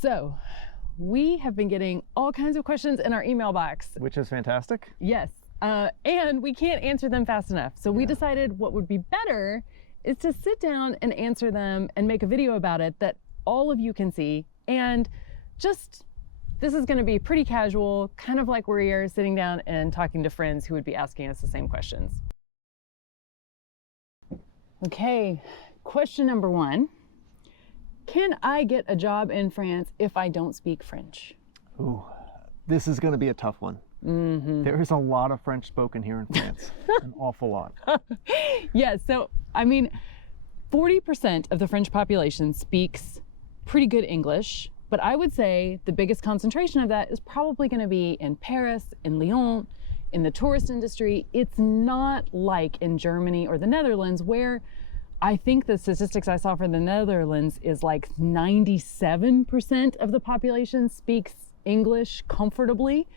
So we have been getting all kinds of questions in our email box. Which is fantastic. Yes. And we can't answer them fast enough. So we decided what would be better is to sit down and answer them and make a video about it that all of you can see. And just, this is going to be pretty casual, kind of like we're sitting down and talking to friends who would be asking us the same questions. Okay, question number one. Can I get a job in France if I don't speak French? Ooh, this is going to be a tough one. There is a lot of French spoken here in France, an awful lot. Yes, so I mean, 40% of the French population speaks pretty good English, but I would say the biggest concentration of that is probably going to be in Paris, in Lyon, in the tourist industry. It's not like in Germany or the Netherlands, where I think the statistics I saw for the Netherlands is like 97% of the population speaks English comfortably.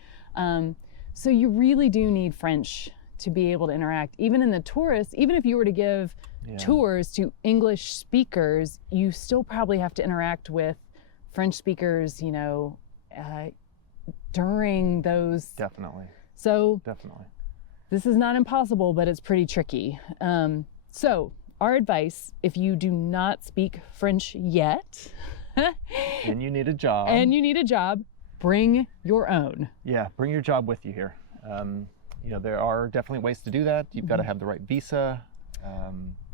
So you really do need French to be able to interact. Even in the tourists, even if you were to give tours to English speakers, you still probably have to interact with French speakers, you know, during those. Definitely. So definitely. This is not impossible, but it's pretty tricky. So our advice, if you do not speak French yet, and you need a job. Bring your own. Yeah, bring your job with you here. You know, there are definitely ways to do that. You've got to have the right visa.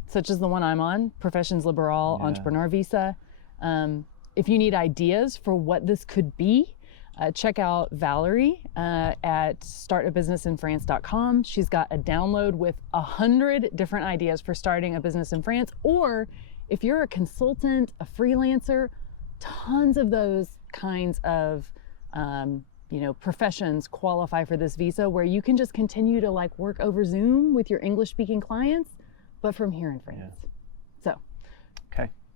Such as the one I'm on, Professions Liberales Entrepreneur Visa. If you need ideas for what this could be, check out Valerie at startabusinessinfrance.com. She's got a download with 100 different ideas for starting a business in France. Or if you're a consultant, a freelancer, tons of those kinds of you know, professions qualify for this visa, where you can just continue to like work over Zoom with your English speaking clients, but from here in France. So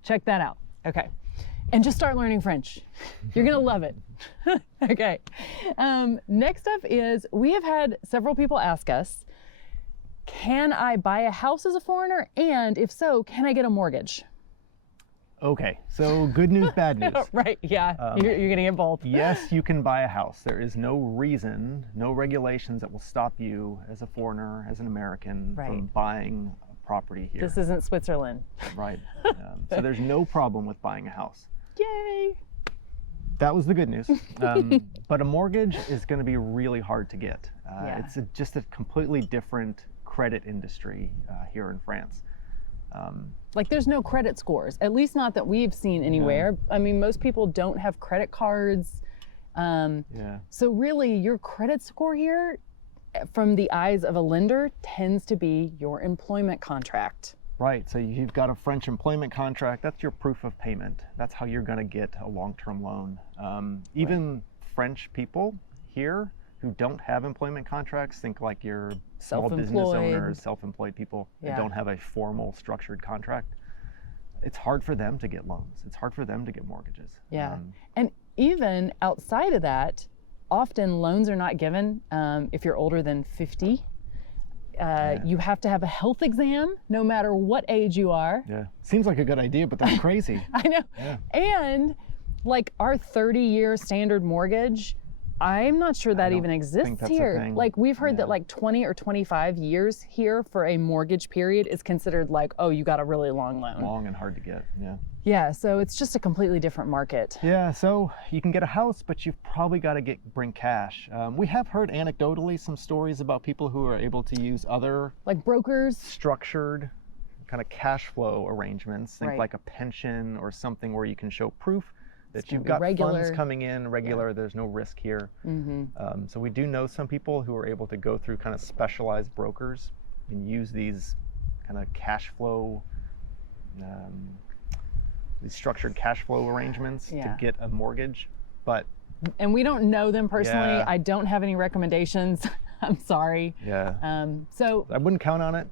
check that out. Okay. And just start learning French. You're gonna love it. Okay. Next up is, we have had several people ask us, can I buy a house as a foreigner? And if so, can I get a mortgage? Okay, so good news, bad news. Right, yeah, you're gonna get both. Yes, you can buy a house. There is no reason, no regulations that will stop you as a foreigner, as an American, from buying a property here. This isn't Switzerland. Right. So there's no problem with buying a house. Yay! That was the good news. But a mortgage is going to be really hard to get. It's just a completely different credit industry here in France. Like there's no credit scores, at least not that we've seen anywhere. I mean, most people don't have credit cards. So really your credit score here, from the eyes of a lender, tends to be your employment contract. Right, so you've got a French employment contract, that's your proof of payment. That's how you're gonna get a long-term loan. Even French people here who don't have employment contracts, think like your small business owners, self-employed people that don't have a formal structured contract. It's hard for them to get loans. It's hard for them to get mortgages. And even outside of that, often loans are not given if you're older than 50. You have to have a health exam no matter what age you are. Seems like a good idea, but that's crazy. I know. And like our 30-year standard mortgage, I'm not sure that even exists here. Like we've heard that like 20 or 25 years here for a mortgage period is considered like, oh, you got a really long loan. Long and hard to get, Yeah, so it's just a completely different market. Yeah, so you can get a house, but you've probably got to bring cash. We have heard anecdotally some stories about people who are able to use other, like brokers, structured kind of cash flow arrangements. Think like a pension or something where you can show proof that you've got funds coming in regular. There's no risk here. So we do know some people who are able to go through kind of specialized brokers and use these kind of cash flow, these structured cash flow arrangements to get a mortgage. And we don't know them personally. I don't have any recommendations. I'm sorry. So I wouldn't count on it.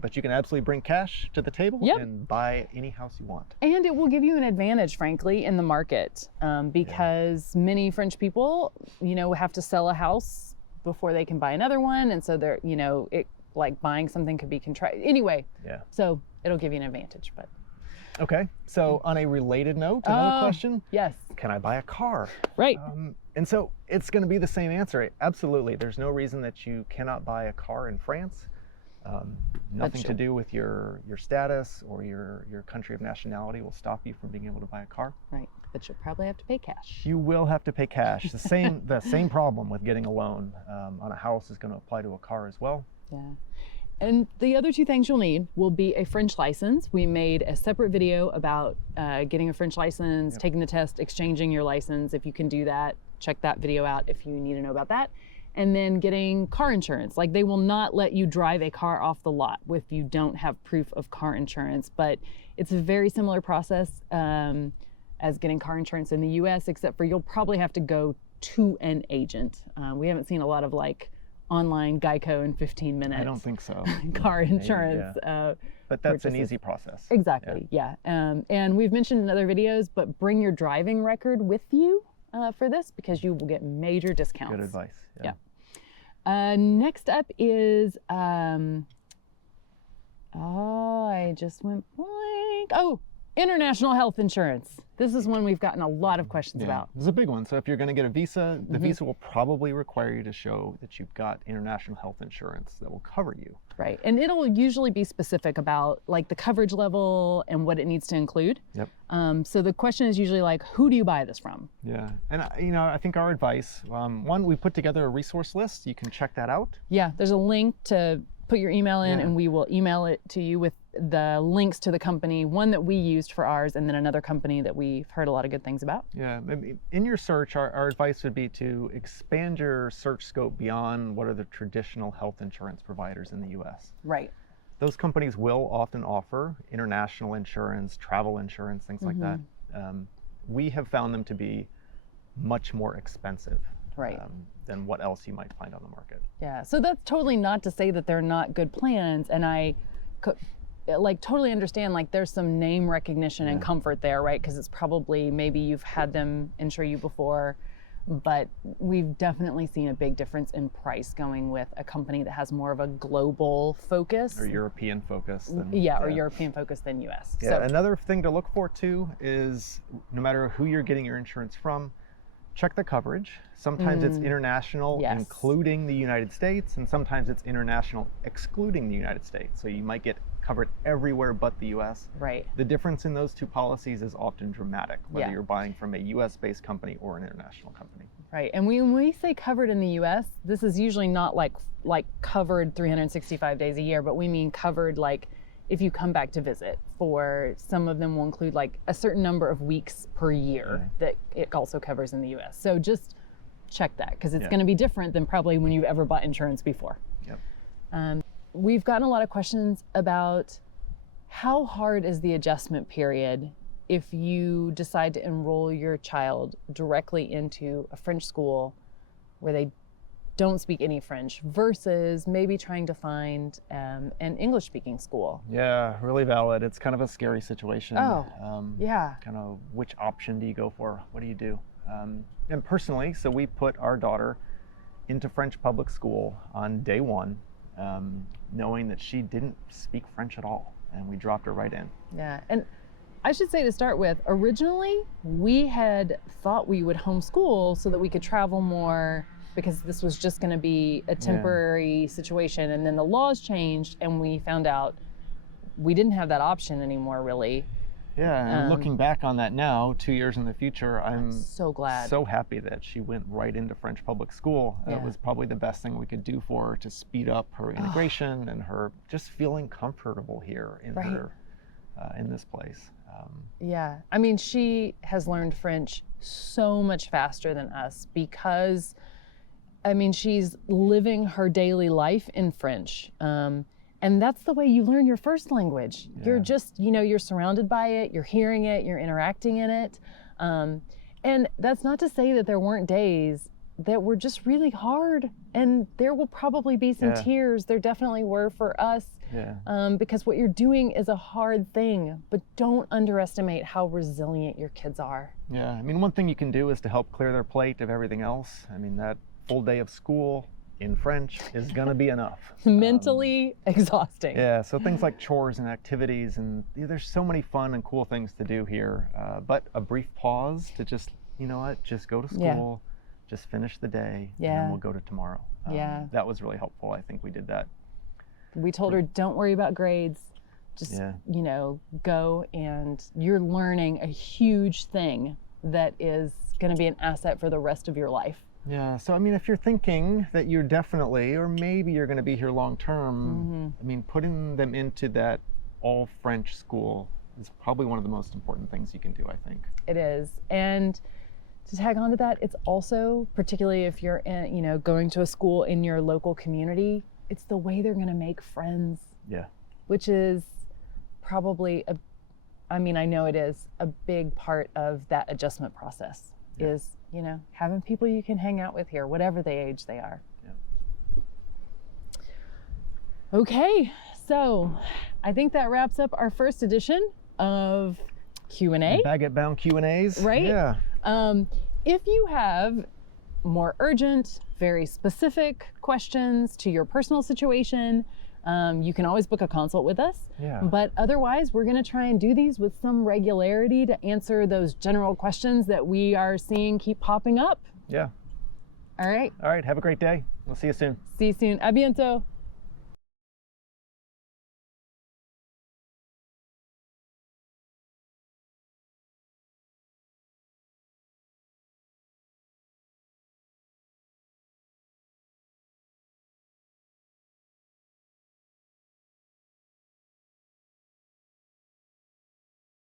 But you can absolutely bring cash to the table and buy any house you want. And it will give you an advantage, frankly, in the market, because many French people, you know, have to sell a house before they can buy another one, and so they're, you know, like buying something could be anyway. So it'll give you an advantage. But Okay, so on a related note, another question. Yes. Can I buy a car? Right. And so it's going to be the same answer. Absolutely. There's no reason that you cannot buy a car in France. Nothing to do with your status or your country of nationality will stop you from being able to buy a car. Right, but you'll probably have to pay cash. You will have to pay cash. The same problem with getting a loan on a house is going to apply to a car as well. Yeah. And the other two things you'll need will be a French license. We made a separate video about getting a French license, Yep. taking the test, exchanging your license. If you can do that, check that video out if you need to know about that. And then getting car insurance. Like, they will not let you drive a car off the lot if you don't have proof of car insurance. But it's a very similar process as getting car insurance in the US, except for you'll probably have to go to an agent. We haven't seen a lot of like online Geico in 15 minutes. I don't think so. Car insurance. Maybe, yeah. But that's an easy process. Exactly, yeah. And we've mentioned in other videos, but bring your driving record with you for this, because you will get major discounts. Good advice. Yeah. Next up is, I just went blank. Oh, international health insurance. This is one we've gotten a lot of questions about. This is a big one. So if you're going to get a visa, the visa will probably require you to show that you've got international health insurance that will cover you. Right, and it'll usually be specific about like the coverage level and what it needs to include. Yep. So the question is usually like, who do you buy this from? Yeah, and I think our advice, one, we put together a resource list. You can check that out. Yeah, there's a link to put your email in, and we will email it to you with the links to the company, one that we used for ours, and then another company that we've heard a lot of good things about. Yeah, in your search, our advice would be to expand your search scope beyond what are the traditional health insurance providers in the US. Right. Those companies will often offer international insurance, travel insurance, things like that. We have found them to be much more expensive. Right. Than what else you might find on the market. Yeah, so that's totally not to say that they're not good plans, and I like totally understand, like, there's some name recognition and comfort there, right? Because it's probably, maybe you've had them insure you before, but we've definitely seen a big difference in price going with a company that has more of a global focus. Or European focus. Or European focus than US. Yeah, So, another thing to look for too is, no matter who you're getting your insurance from, check the coverage. Sometimes it's international, including the United States, and sometimes it's international, excluding the United States. So you might get covered everywhere but the US. Right. The difference in those two policies is often dramatic, whether you're buying from a US-based company or an international company. Right, and when we say covered in the US, this is usually not like covered 365 days a year, but we mean covered like if you come back to visit. For some of them will include like a certain number of weeks per year that it also covers in the US. So just check that, because it's going to be different than probably when you've ever bought insurance before. Yep. We've gotten a lot of questions about how hard is the adjustment period if you decide to enroll your child directly into a French school where they don't speak any French versus maybe trying to find an English-speaking school. Yeah, really valid. It's kind of a scary situation. Oh, yeah. Kind of which option do you go for? What do you do? And personally, so we put our daughter into French public school on day one, knowing that she didn't speak French at all, and we dropped her right in. Yeah, and I should say, to start with, originally we had thought we would homeschool so that we could travel more, because this was just going to be a temporary situation. And then the laws changed and we found out we didn't have that option anymore, really. Yeah, and looking back on that now, 2 years in the future, I'm so glad, so happy that she went right into French public school. It was probably the best thing we could do for her to speed up her integration and her just feeling comfortable here in in this place. Yeah, I mean, she has learned French so much faster than us because, I mean, she's living her daily life in French. And that's the way you learn your first language. Yeah. You're just, you're surrounded by it, you're hearing it, you're interacting in it. And that's not to say that there weren't days that were just really hard, and there will probably be some tears. There definitely were for us, because what you're doing is a hard thing, but don't underestimate how resilient your kids are. Yeah, I mean, one thing you can do is to help clear their plate of everything else. I mean, that full day of school, in French is going to be enough. Mentally exhausting. Yeah, so things like chores and activities, and there's so many fun and cool things to do here. But a brief pause to just, you know what, just go to school, just finish the day, and then we'll go to tomorrow. That was really helpful. I think we did that. We told her, don't worry about grades. Just, you know, go, and you're learning a huge thing that is going to be an asset for the rest of your life. Yeah, so I mean, if you're thinking that you're definitely, or maybe you're going to be here long term, I mean, putting them into that all French school is probably one of the most important things you can do, I think. It is. And to tag on to that, it's also, particularly if you're in, you know, going to a school in your local community, it's the way they're going to make friends. Yeah. Which is probably I mean, I know it is a big part of that adjustment process. Is, you know, having people you can hang out with here, whatever the age they are. Yeah. Okay, so I think that wraps up our first edition of Q&A. Baguette Bound Q&As. Right? Yeah. If you have more urgent, very specific questions to your personal situation, you can always book a consult with us. Yeah. But otherwise, we're going to try and do these with some regularity to answer those general questions that we are seeing keep popping up. Yeah. All right. All right. Have a great day. We'll see you soon. See you soon. A bientôt.